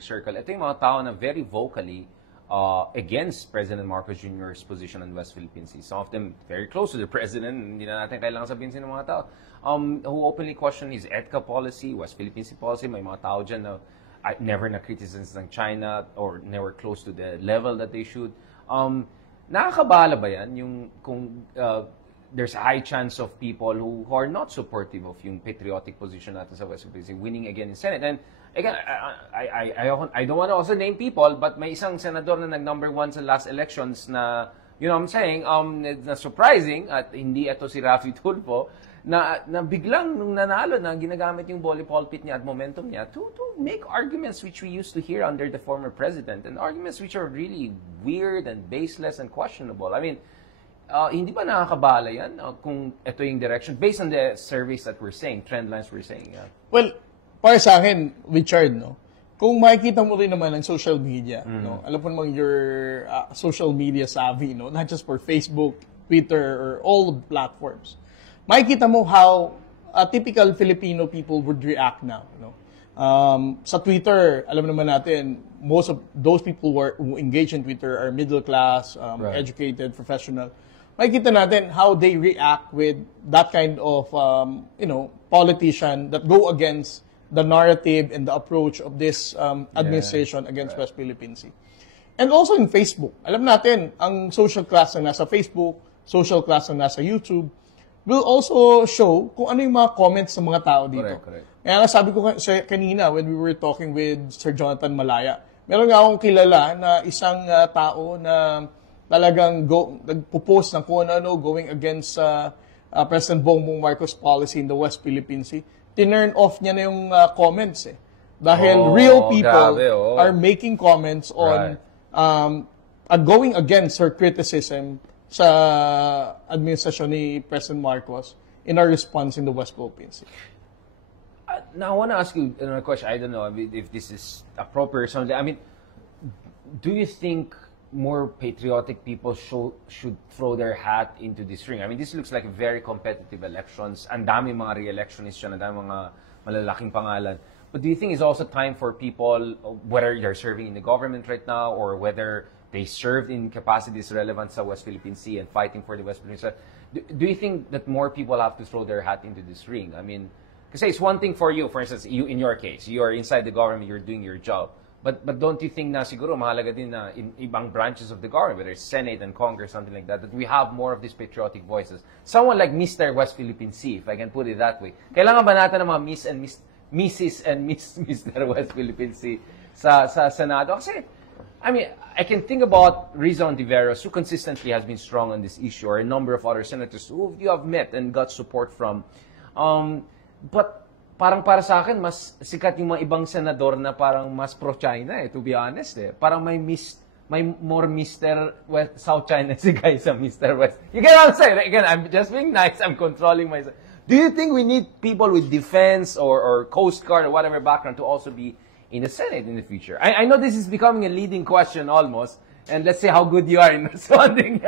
circle, ito yung mga tao na very vocally against President Marcos Jr.'s position on West Philippine Sea. Some of them very close to the president, hindi na natin kailangan sabihin sino mga tao, who openly question his EDCA policy, West Philippine Sea policy. May mga tao dyan na never na criticize ng China or never close to the level that they should. Nakakabahala ba yan? Yung kung there's a high chance of people who are not supportive of yung patriotic position natin sa West Philippine Sea winning again in Senate. And again, I don't want to also name people, but may isang senador na nag-number 1 sa last elections na, you know what I'm saying, na surprising, at hindi ito si Raffy Tulfo, na biglang nung nanalo na ginagamit yung volley pulpit niya at momentum niya to make arguments which we used to hear under the former president, and arguments which are really weird and baseless and questionable. I mean, hindi ba nakakabala yan kung ito yung direction based on the surveys that we're saying, trend lines we're saying? Yeah. Well, para sa akin, Richard, no, kung makikita mo rin naman ang social media, no, alam mo naman your social media savvy, no, not just for Facebook, Twitter, or all the platforms, makikita mo how typical Filipino people would react now. No? Sa Twitter, alam naman natin, most of those people who engage in Twitter are middle class, Right. educated, professional. Makikita natin how they react with that kind of politician that go against the narrative and the approach of this administration against West Philippine Sea. And also in Facebook, alam natin, ang social class na nasa Facebook, social class na nasa YouTube, will also show kung ano yung mga comments ng mga tao dito. Correct. Kaya nga sabi ko kanina when we were talking with Sir Jonathan Malaya, meron nga akong kilala na isang tao na talagang nagpo-post ng kung ano going against President Bongbong Marcos policy in the West Philippine Sea. Tinurn off niya na yung comments eh. Dahil real people are making comments on going against her criticism sa administrasyon ni President Marcos in our response in the West Philippine Sea. Now, I want to ask you another question. I don't know if this is appropriate or something. I mean, do you think more patriotic people should throw their hat into this ring? I mean, this looks like very competitive elections. Ang dami mga re-electionists dyan, ang dami mga malalaking pangalan. But do you think it's also time for people, whether they're serving in the government right now or whether they served in capacities relevant sa West Philippine Sea and fighting for the West Philippine Sea, do you think that more people have to throw their hat into this ring? I mean, kasi it's one thing for you, for instance, you in your case, you are inside the government, you're doing your job. But don't you think na siguro mahalaga din na in ibang branches of the government, whether it's Senate and Congress, something like that we have more of these patriotic voices? Someone like Mr. West Philippine Sea, if I can put it that way. Kailangan ba natin ng mga Mrs. and Mr. West Philippine Sea sa Senado? Kasi, I mean, I can think about Rizzo Ontiveros, who consistently has been strong on this issue, or a number of other senators who you have met and got support from. But parang para sa akin, mas sikat yung mga ibang senador na parang mas pro-China to be honest Parang may more Mr. West, South China si guy sa Mr. West. You get what I'm saying? Again, I'm just being nice, I'm controlling myself. Do you think we need people with defense or Coast Guard or whatever background to also be in the Senate in the future? I know this is becoming a leading question almost, and let's see how good you are in responding.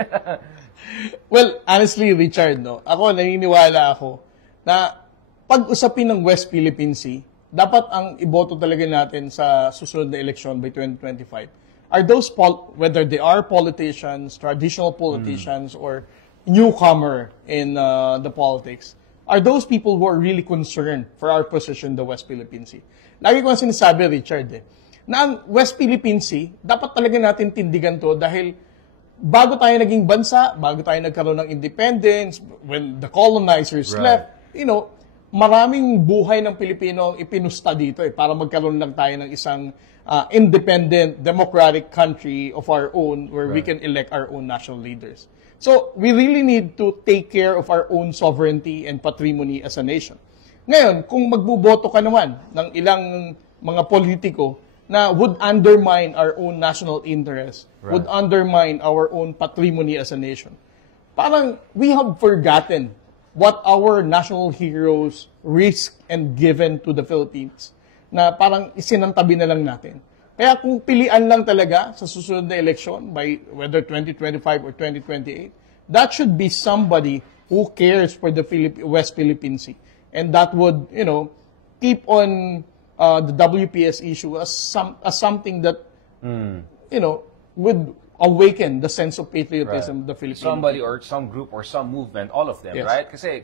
Well, honestly, Richard, no, naniniwala ako na pag-usapin ng West Philippine Sea, dapat ang iboto talaga natin sa susunod na election by 2025 are those, whether they are politicians, traditional politicians, or newcomer in the politics, are those people who are really concerned for our position in the West Philippine Sea. Lagi ko ang sinasabi, Richard, na ang West Philippine Sea, dapat talaga natin tindigan to dahil bago tayo naging bansa, bago tayo nagkaroon ng independence, when the colonizers left, maraming buhay ng Pilipino ang ipinusta dito para magkaroon lang tayo ng isang independent, democratic country of our own where we can elect our own national leaders. So, we really need to take care of our own sovereignty and patrimony as a nation. Ngayon, kung magbuboto ka naman ng ilang mga politiko na would undermine our own national interests, would undermine our own patrimony as a nation, parang we have forgotten what our national heroes risked and given to the Philippines na parang isinantabi na lang natin. Kaya kung pilian lang talaga sa susunod na election by whether 2025 or 2028, that should be somebody who cares for the West Philippine Sea. And that would, keep on the WPS issue as something that, would awaken the sense of patriotism of the Philippines. Somebody or some group or some movement, all of them, Yes. right? Kasi,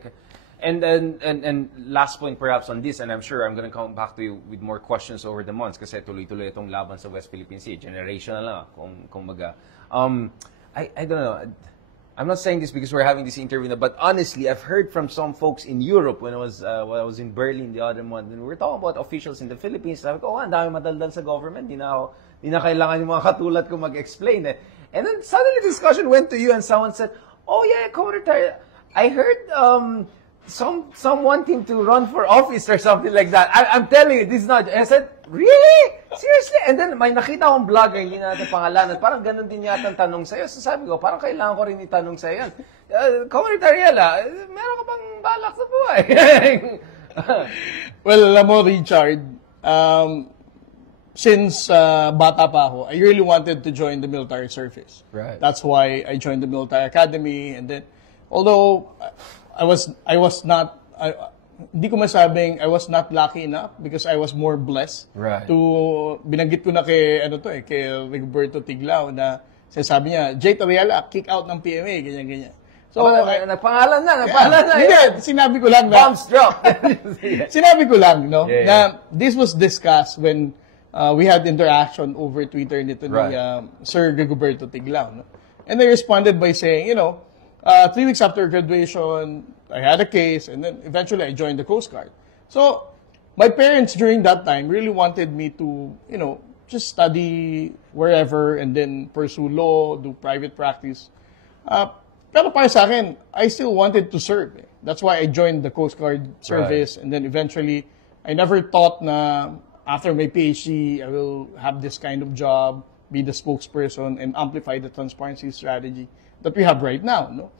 and last point perhaps on this, and I'm sure I'm going to come back to you with more questions over the months kasi tuloy-tuloy itong laban sa West Philippine Sea. Generational lang, kung maga. I don't know. I'm not saying this because we're having this interview now, but honestly, I've heard from some folks in Europe when I was in Berlin the other month, and we were talking about officials in the Philippines. Sabi ko, ang dami madaldal sa government. Di na kailangan yung mga katulad ko mag-explain eh. And then suddenly discussion went to you and someone said, oh yeah, Commodore, I heard some wanting to run for office or something like that. I'm telling you, this is not. I said, really? Seriously? And then may nakita akong vlogger, hindi natin pangalanan, parang ganun din yata ang tanong sa'yo. So sabi ko, parang kailangan ko rin itanong sa'yo yan. Commodore Ariela, meron ka bang balak sa buhay? Well, alam mo, Richard, since bata pa ako, I really wanted to join the military service. Right. That's why I joined the military academy, and then, although I was not, hindi ko masabing I was not lucky enough because I was more blessed. Right. Binanggit ko na kay Rigoberto Tiglao na sabi niya, Jay Ariela, kick out ng PMA, ganyan-ganyan. So, nagpangalan na. Hindi, sinabi ko lang na, Bombs drop. sinabi ko lang, no, Yeah. na this was discussed when we had interaction over Twitter nito Right. ni Sir Rigoberto Tiglao. No? And I responded by saying, 3 weeks after graduation, I had a case, and then eventually I joined the Coast Guard. So, my parents during that time really wanted me to, just study wherever and then pursue law, do private practice. Pero para sa akin, I still wanted to serve. Eh. That's why I joined the Coast Guard service, and then eventually, I never thought na after my PhD, I will have this kind of job, be the spokesperson, and amplify the transparency strategy that we have right now. No?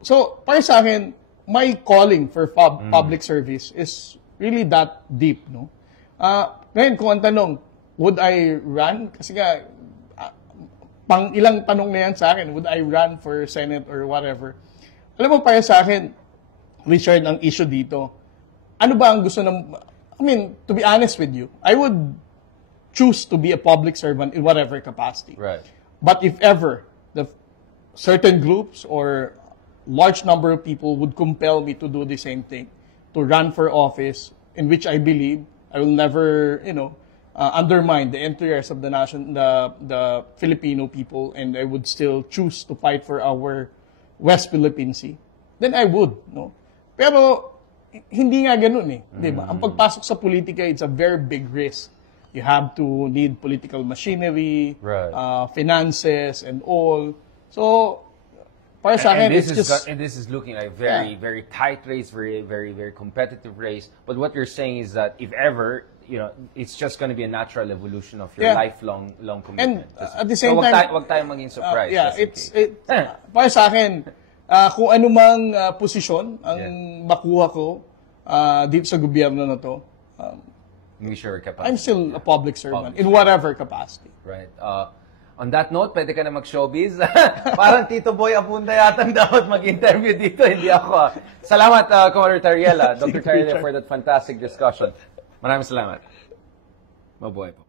So, para sa akin, my calling for public service is really that deep. No? Ngayon, kung ang tanong, would I run? Kasi nga, pang ilang tanong na yan sa akin, would I run for Senate or whatever? Alam mo, para sa akin, Richard, ang issue dito, ano ba ang gusto ng... to be honest with you, I would choose to be a public servant in whatever capacity. Right. But if ever the certain groups or large number of people would compel me to do the same thing, to run for office, in which I believe I will never, undermine the interests of the nation, the Filipino people, and I would still choose to fight for our West Philippine Sea, then I would, no? Pero hindi nga ganun eh, di ba? Ang pagpasok sa politika, it's a very big risk. You have to need political machinery, Right. Finances, and all. So, para sa akin, it's just... And this is looking like very, very tight race, very, very, very competitive race. But what you're saying is that if ever, it's just going to be a natural evolution of your lifelong commitment. And at the same time, wag tayong maging surprised. para sa akin, kung anumang posisyon ang makuha ko dito sa gobyerno na to, I'm still a public servant in whatever capacity. Right. On that note, pwede ka na mag-showbiz. Parang Tito Boy Abunda yata dapat mag-interview dito, hindi ako. Salamat, Commodore Ariela, Dr. Ariela, for that fantastic discussion. Maraming salamat. Mabuhay po.